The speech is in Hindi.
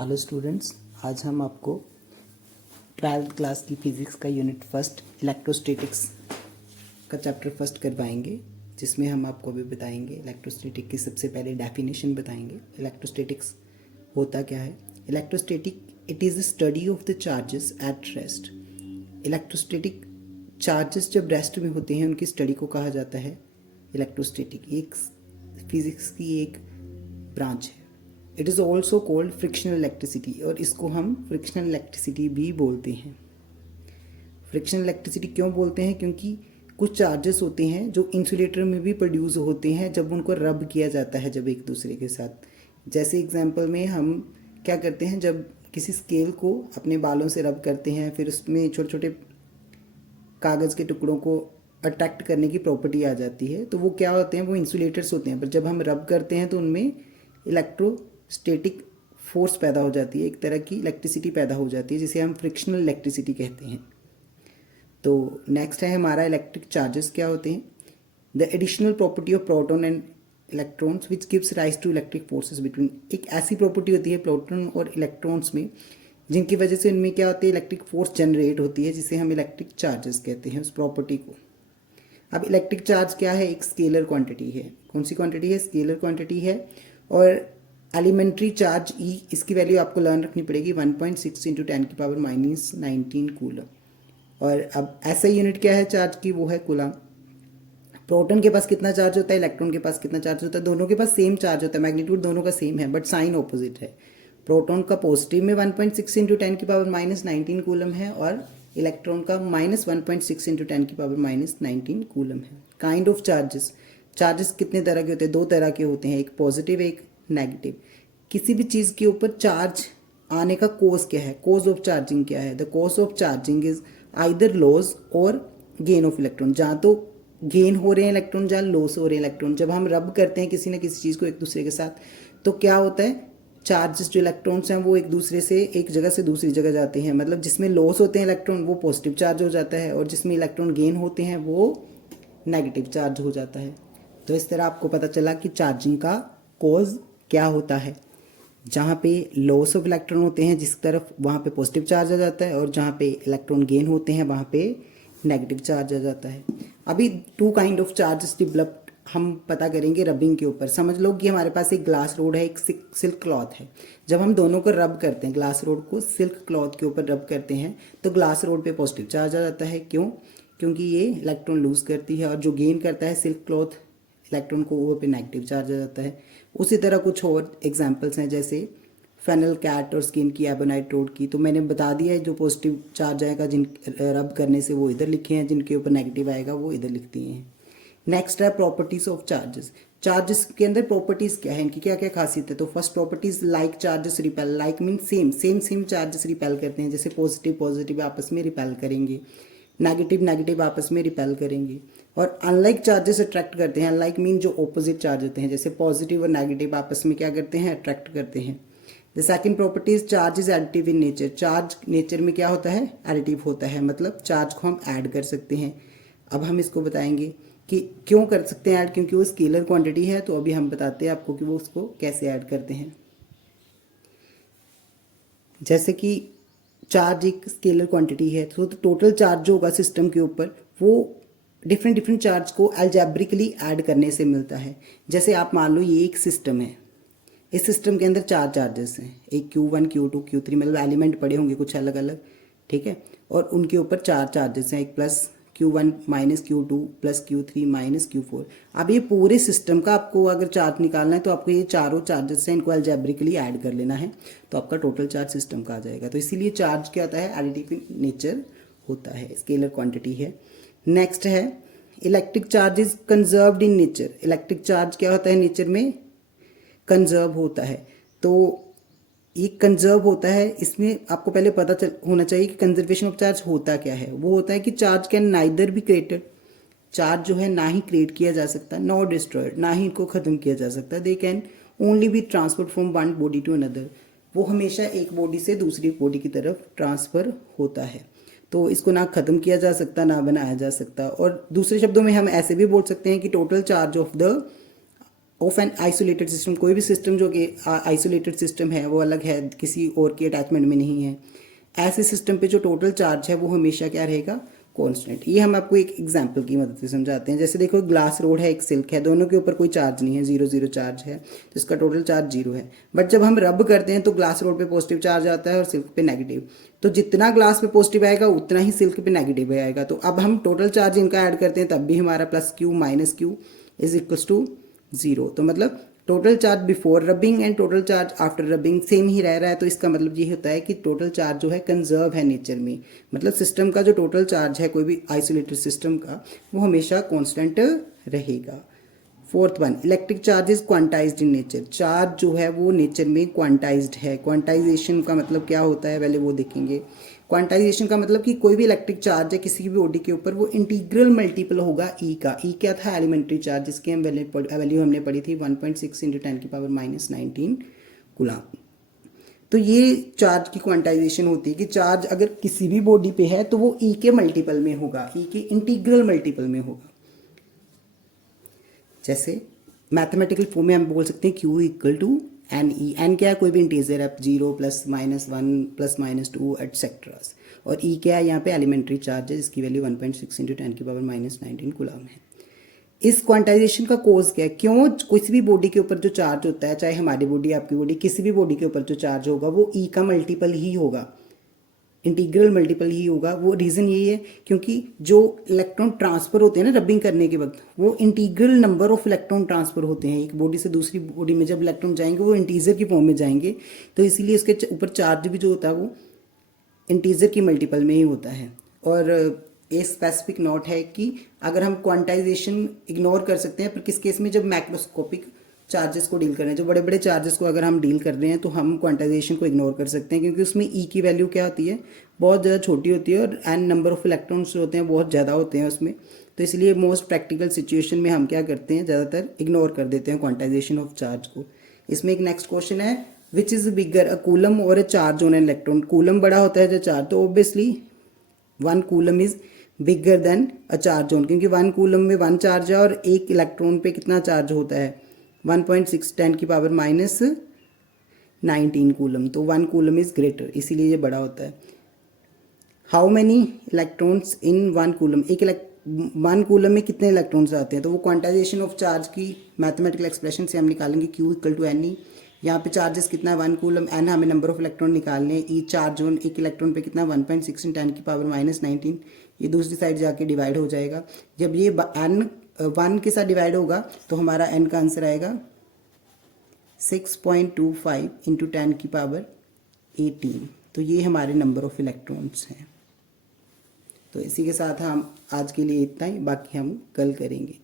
हेलो स्टूडेंट्स, आज हम आपको 12th क्लास की फिज़िक्स का यूनिट फर्स्ट इलेक्ट्रोस्टैटिक्स का चैप्टर फर्स्ट करवाएंगे, जिसमें हम आपको अभी बताएंगे इलेक्ट्रोस्टैटिक की सबसे पहले डेफिनेशन बताएंगे। इलेक्ट्रोस्टैटिक्स होता क्या है? Electrostatic it is the study of the charges at rest. Electrostatic charges जब रेस्ट में होते हैं उनकी स्टडी को कहा जाता है इलेक्ट्रोस्टैटिक। एक फिज़िक्स की एक ब्रांच है। It is also called frictional electricity, और इसको हम फ्रिक्शनल इलेक्ट्रिसिटी भी बोलते हैं। फ्रिक्शनल इलेक्ट्रिसिटी क्यों बोलते हैं? क्योंकि कुछ चार्जेस होते हैं जो इंसुलेटर में भी प्रोड्यूस होते हैं जब उनको रब किया जाता है, जब एक दूसरे के साथ। जैसे एग्जांपल में हम क्या करते हैं, जब किसी स्केल को अपने बालों से रब करते हैं, फिर उसमें छोटे छोटे कागज़ के टुकड़ों को अट्रैक्ट करने की प्रॉपर्टी आ जाती है, तो वो क्या होते हैं? वो इंसुलेटर्स होते हैं। पर जब हम रब करते हैं तो उनमें इलेक्ट्रोस्टैटिक फोर्स पैदा हो जाती है, एक तरह की इलेक्ट्रिसिटी पैदा हो जाती है, जिसे हम फ्रिक्शनल इलेक्ट्रिसिटी कहते हैं। तो नेक्स्ट है हमारा इलेक्ट्रिक चार्जेस क्या होते हैं। The additional property of proton and electrons which gives rise to electric forces between. एक ऐसी प्रॉपर्टी होती है प्रोटॉन और इलेक्ट्रॉन्स में जिनकी वजह से इनमें क्या होती है, इलेक्ट्रिक फोर्स जनरेट होती है, जिसे हम इलेक्ट्रिक चार्जेस कहते हैं, उस प्रॉपर्टी को। अब इलेक्ट्रिक चार्ज क्या है? एक स्केलर क्वांटिटी है। कौन सी क्वांटिटी है? स्केलर क्वांटिटी है। और एलिमेंट्री चार्ज ई, इसकी वैल्यू आपको लर्न रखनी पड़ेगी 1.6 इंटू 10⁻⁻19 कूलम। और अब ऐसा यूनिट क्या है चार्ज की? वो है कूलम। प्रोटॉन के पास कितना चार्ज होता है, इलेक्ट्रॉन के पास कितना चार्ज होता है? दोनों के पास सेम चार्ज होता है, मैग्नीट्यूड दोनों का सेम है, बट साइन ऑपोजिट है। प्रोटॉन का पॉजिटिव में 1.6 इंटू 10⁻⁻19 कूलम है, और इलेक्ट्रॉन का -1.6 इंटू 10⁻⁻19 कूलम है। काइंड ऑफ चार्जेस, चार्जेस कितने तरह के होते हैं? दो तरह के होते हैं, एक पॉजिटिव एक नेगेटिव। किसी भी चीज़ के ऊपर चार्ज आने का कोज क्या है? कोज ऑफ चार्जिंग क्या है? The cause of charging is either loss और गेन ऑफ इलेक्ट्रॉन। जहाँ तो गेन हो रहे हैं इलेक्ट्रॉन, जहाँ लॉस हो रहे हैं इलेक्ट्रॉन। जब हम रब करते हैं किसी न किसी चीज़ को एक दूसरे के साथ, तो क्या होता है, चार्जेस जो इलेक्ट्रॉन्स हैं वो एक दूसरे से एक जगह से दूसरी जगह जाते हैं। मतलब जिसमें लॉस होते हैं इलेक्ट्रॉन वो पॉजिटिव चार्ज हो जाता है, और जिसमें इलेक्ट्रॉन गेन होते हैं वो नेगेटिव चार्ज हो जाता है। तो इस तरह आपको पता चला कि चार्जिंग का कॉज क्या होता है। जहाँ पे लॉस ऑफ इलेक्ट्रॉन होते हैं जिस तरफ, वहाँ पे पॉजिटिव चार्ज आ जाता है, और जहाँ पे इलेक्ट्रॉन गेन होते हैं वहाँ पे नेगेटिव चार्ज आ जाता है। अभी two kind of charges developed हम पता करेंगे रबिंग के ऊपर। समझ लो कि हमारे पास एक ग्लास रोड है, एक सिल्क क्लॉथ है। जब हम दोनों को रब करते हैं, ग्लास रोड को सिल्क क्लॉथ के ऊपर रब करते हैं, तो ग्लास रोड पे पॉजिटिव चार्ज आ जाता है। क्यों? क्योंकि ये इलेक्ट्रॉन लूज करती है, और जो गेन करता है सिल्क क्लॉथ इलेक्ट्रॉन को, वो पे नेगेटिव चार्ज आ जाता है। उसी तरह कुछ और एग्जांपल्स हैं, जैसे फेनल कैट और स्किन की, एबोनाइट रोड की। तो मैंने बता दिया है जो पॉजिटिव चार्ज आएगा जिन रब करने से वो इधर लिखे हैं, जिनके ऊपर नेगेटिव आएगा वो इधर लिख दिए हैं। नेक्स्ट है प्रॉपर्टीज ऑफ चार्जेस। चार्जेस के अंदर प्रॉपर्टीज क्या है, इनकी क्या क्या खासियत है? तो first properties, like charges repel. Like mean same charges repel करते हैं। जैसे पॉजिटिव पॉजिटिव आपस में रिपेल करेंगे, नेगेटिव नेगेटिव आपस में रिपेल करेंगे। और अनलाइक चार्जेस अट्रैक्ट करते हैं। अनलाइक मीन जो ऑपोजिट चार्ज होते हैं, जैसे पॉजिटिव और नेगेटिव आपस में क्या करते हैं? अट्रैक्ट करते हैं। The second property is charge is additive in nature. Charge nature में क्या होता है? एडिटिव होता है, मतलब चार्ज को हम ऐड कर सकते हैं। अब हम इसको बताएंगे कि क्यों कर सकते हैं ऐड, क्योंकि वो स्केलर क्वांटिटी है। तो अभी हम बताते हैं आपको कि वो उसको कैसे ऐड करते हैं। जैसे कि चार्ज एक स्केलर क्वांटिटी है, तो टोटल चार्ज जो होगा सिस्टम के ऊपर, वो डिफरेंट चार्ज को अलजेब्रिकली ऐड करने से मिलता है। जैसे आप मान लो ये एक सिस्टम है, इस सिस्टम के अंदर चार चार्जेस हैं, एक Q1 Q2 Q3, मतलब एलिमेंट पड़े होंगे कुछ अलग अलग, ठीक है। और उनके ऊपर चार चार्जेस हैं, एक plus Q1 minus Q2 plus Q3 minus Q4। अब ये पूरे सिस्टम का आपको अगर चार्ज निकालना है तो आपको ये चारों चार्जेस हैं, इनको अलजेब्रिकली ऐड कर लेना है, तो आपका टोटल चार्ज सिस्टम का आ जाएगा। तो इसीलिए चार्ज क्या होता है? एडिटिव नेचर होता है, स्केलर क्वांटिटी है। नेक्स्ट है electric charge is conserved in nature. Electric charge क्या होता है? नेचर में कंजर्व होता है। तो ये कंजर्व होता है, इसमें आपको पहले पता होना चाहिए कि कंजर्वेशन ऑफ चार्ज होता क्या है। वो होता है कि charge can neither be created, charge जो है ना ही क्रिएट किया जा सकता, नॉट डिस्ट्रॉयड, ना ही इनको खत्म किया जा सकता। They can only be transfer from one body to another. वो हमेशा एक बॉडी से दूसरी बॉडी की तरफ ट्रांसफर होता है। तो इसको ना खत्म किया जा सकता, ना बनाया जा सकता। और दूसरे शब्दों में हम ऐसे भी बोल सकते हैं कि total charge of the of an isolated system, कोई भी सिस्टम जो कि आइसोलेटेड सिस्टम है, वो अलग है, किसी और की अटैचमेंट में नहीं है, ऐसे सिस्टम पे जो टोटल चार्ज है वो हमेशा क्या रहेगा, कांस्टेंट। ये हम आपको एक एग्जांपल की मदद से समझाते हैं। जैसे देखो ग्लास रोड है, एक सिल्क है, दोनों के ऊपर कोई चार्ज नहीं है, 0 चार्ज है, तो इसका टोटल चार्ज 0 है। बट जब हम रब करते हैं तो ग्लास रोड पे पॉजिटिव चार्ज आता है और सिल्क पे नेगेटिव, तो जितना ग्लास पे पॉजिटिव आएगा उतना ही सिल्क पे नेगेटिव आएगा। तो अब हम टोटल चार्ज इनका ऐड करते हैं, तब भी हमारा plus Q minus Q is equals to 0। तो मतलब total charge before rubbing and total charge after rubbing same ही रह रहा है। तो इसका मतलब ये होता है कि टोटल चार्ज जो है कंजर्व है नेचर में, मतलब सिस्टम का जो टोटल चार्ज है कोई भी आइसोलेटेड सिस्टम का, वो हमेशा कांस्टेंट रहेगा। Fourth one, electric charge is quantized in nature. Charge जो है वो नेचर में क्वांटाइज्ड है। क्वांटाइजेशन का मतलब क्या होता है पहले वो देखेंगे। क्वांटाइजेशन का मतलब कि कोई भी इलेक्ट्रिक चार्ज है किसी भी बॉडी के ऊपर, वो इंटीग्रल मल्टीपल होगा ई का। ई क्या था, एलिमेंट्री चार्ज, जिसकी हम वैल्यू हमने पढ़ी थी 1.6 × 10⁻⁻19 कूलम। तो ये चार्ज की क्वांटाइजेशन होती है कि चार्ज अगर किसी भी बॉडी पे है तो वो ई के मल्टीपल में होगा, ई के इंटीग्रल मल्टीपल में होगा। जैसे मैथमेटिकल फॉर्म में हम बोल सकते हैं Q equal to N E. N क्या है, कोई भी इंटीजर है, 0 +-1 +-2 एटसेट्रा। और ई क्या है, यहाँ पे एलिमेंट्री चार्ज है जिसकी वैल्यू 1.6 × 10⁻⁻19 कूलम है। इस क्वांटाइजेशन का कोज क्या है, क्यों किसी भी बॉडी के ऊपर जो चार्ज होता है, चाहे हमारी बॉडी आपकी बॉडी, किसी भी बॉडी के ऊपर जो चार्ज होगा वो ई का मल्टीपल ही होगा, इंटीग्रल मल्टीपल ही होगा। वो रीज़न यही है क्योंकि जो इलेक्ट्रॉन ट्रांसफ़र होते हैं ना रबिंग करने के वक्त, वो integral number of electron transfer होते हैं। एक बॉडी से दूसरी बॉडी में जब इलेक्ट्रॉन जाएंगे वो इंटीजर की फॉर्म में जाएंगे, तो इसीलिए उसके ऊपर चार्ज भी जो होता है वो इंटीजर की मल्टीपल में ही होता है। और एक स्पेसिफिक नोट है कि अगर हम क्वांटाइजेशन इग्नोर कर सकते हैं, पर किस केस में, जब मैक्रोस्कोपिक चार्जेस को डील कर रहे हैं, जो बड़े बड़े चार्जेस को अगर हम डील कर रहे हैं तो हम क्वांटाइजेशन को इग्नोर कर सकते हैं, क्योंकि उसमें ई की वैल्यू क्या होती है, बहुत ज़्यादा छोटी होती है, और एन नंबर ऑफ इलेक्ट्रॉन्स जो होते हैं बहुत ज़्यादा होते हैं उसमें। तो इसलिए मोस्ट प्रैक्टिकल सिचुएशन में हम क्या करते हैं, ज़्यादातर इग्नोर कर देते हैं क्वांटाइजेशन ऑफ चार्ज को। इसमें एक नेक्स्ट क्वेश्चन है, which is bigger, a coulomb और a charge on an electron. Coulomb बड़ा होता है जो चार्ज, तो obviously 1 coulomb is bigger than a charge on, क्योंकि 1 कूलम में 1 चार्ज है और एक इलेक्ट्रॉन पे कितना चार्ज होता है, 1.6 10⁻⁻19 कूलम। तो 1 कूलम इज ग्रेटर, इसीलिए ये बड़ा होता है। How many electrons in 1 coulomb, 1 coulomb में कितने इलेक्ट्रॉन्स आते हैं, तो वो क्वांटाइजेशन ऑफ चार्ज की मैथमेटिकल एक्सप्रेशन से हम निकालेंगे। Q equal to N E, यहाँ पे चार्जेस कितना है 1 कूलम, एन हमें नंबर ऑफ इलेक्ट्रॉन निकालने हैं, ई चार्ज ऑन एक इलेक्ट्रॉन पे कितना 1.6 × 10⁻⁻19, ये दूसरी साइड जाके डिवाइड हो जाएगा। जब ये एन 1 के साथ डिवाइड होगा तो हमारा एन का आंसर आएगा 6.25 × 10⁻18। तो ये हमारे नंबर ऑफ इलेक्ट्रॉन्स हैं। तो इसी के साथ हम आज के लिए इतना ही, बाकी हम कल करेंगे।